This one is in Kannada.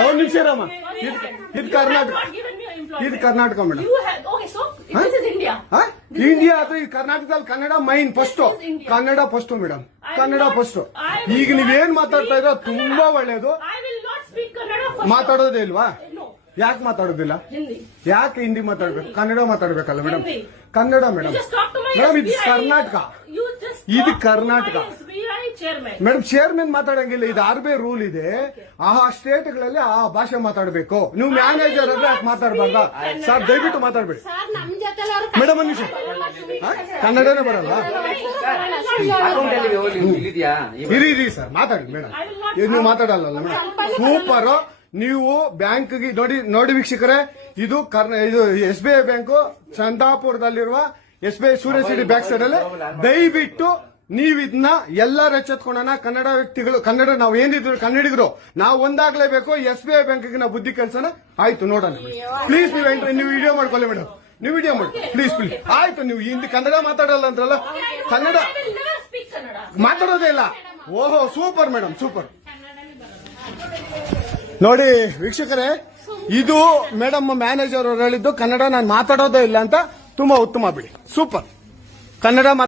ಒಂದು ನಿಮಿಷ ಇರಮ್ಮ. ಇದು ಕರ್ನಾಟಕ, ಇದು ಕರ್ನಾಟಕ ಮೇಡಮ್. ಇಂಡಿಯಾ ಅದು ಈ ಕರ್ನಾಟಕದಲ್ಲಿ Kannada main first, Kannada first madam, Kannada first. ಈಗ ನೀವೇನ್ ಮಾತಾಡ್ತಾ ಇರೋ ತುಂಬಾ ಒಳ್ಳೇದು. ಮಾತಾಡೋದೇ ಇಲ್ವಾ? ಯಾಕೆ ಮಾತಾಡೋದಿಲ್ಲ? ಯಾಕೆ ಹಿಂದಿ ಮಾತಾಡ್ಬೇಕು? ಕನ್ನಡ ಮಾತಾಡ್ಬೇಕಲ್ಲ ಮೇಡಮ್? ಕನ್ನಡ ಮೇಡಮ್. ಮೇಡಮ್ ಇದು ಕರ್ನಾಟಕ, ಇದು ಕರ್ನಾಟಕ ಮೇಡಮ್. ಚೇರ್ಮನ್ ಮಾತಾಡಂಗಿಲ್ಲ, ಇದು RBI ರೂಲ್ ಇದೆ. ಆ ಸ್ಟೇಟ್ಗಳಲ್ಲಿ ಆ ಭಾಷೆ ಮಾತಾಡಬೇಕು. ನೀವು ಮ್ಯಾನೇಜರ್ ಅಂದ್ರೆ ಯಾಕೆ ಮಾತಾಡಬಾರ್ದ ಸರ್? ದಯವಿಟ್ಟು ಮಾತಾಡ್ಬೇಡಿ ಮೇಡಮ್. ಒಂದು ನಿಮಿಷ, ಕನ್ನಡನೇ ಬರಲ್ಲ? ಇರಿ ಸರ್, ಮಾತಾಡಿ ಮೇಡಮ್. ನೀವು ಮಾತಾಡಲ್ಲ ಮೇಡಮ್. ಸೂಪರ್. ನೀವು ಬ್ಯಾಂಕ್ಗೆ ನೋಡಿ ವೀಕ್ಷಕರೇ, ಇದು SBI ಬ್ಯಾಂಕು ಚಂದಾಪುರದಲ್ಲಿರುವ SBI ಸೂರ್ಯಸಿಟಿ ಬ್ಯಾಕ್ ಸೈಡ್ ಅಲ್ಲಿ. ದಯವಿಟ್ಟು ನೀವು ಇದನ್ನ ಎಲ್ಲರೂ ಎಚ್ಚೆತ್ಕೊಳ್ಳೋಣ. ಕನ್ನಡ ವ್ಯಕ್ತಿಗಳು, ಕನ್ನಡ ನಾವು ಏನಿದ್ರು ಕನ್ನಡಿಗರು, ನಾವು ಒಂದಾಗ್ಲೇಬೇಕು. SBI ಬ್ಯಾಂಕ್ಗೆ ನಾವು ಬುದ್ಧಿ ಕಲ್ಸೋಣ. ಆಯ್ತು, ನೋಡೋಣ ಪ್ಲೀಸ್. ನೀವು ವಿಡಿಯೋ ಮಾಡ್ಕೊಳ್ಳಿ ಮೇಡಮ್, ನೀವು ವಿಡಿಯೋ ಮಾಡಿ ಪ್ಲೀಸ್ ಪ್ಲೀಸ್. ಆಯ್ತು, ನೀವು ಹಿಂದಿ ಕನ್ನಡ ಮಾತಾಡಲ್ಲ ಅಂದ್ರಲ್ಲ, ಕನ್ನಡ ಮಾತಾಡೋದೇ ಇಲ್ಲ. ಓಹೋ, ಸೂಪರ್ ಮೇಡಮ್, ಸೂಪರ್. ನೋಡಿ ವೀಕ್ಷಕರೇ, ಇದು ಮೇಡಮ್ ಮ್ಯಾನೇಜರ್ ಅವರು ಹೇಳಿದ್ದು ಕನ್ನಡ ನಾನು ಮಾತಾಡೋದೇ ಇಲ್ಲ ಅಂತ. ತುಂಬಾ ಉತ್ತಮ ಬಿಡಿ, ಸೂಪರ್. ಕನ್ನಡ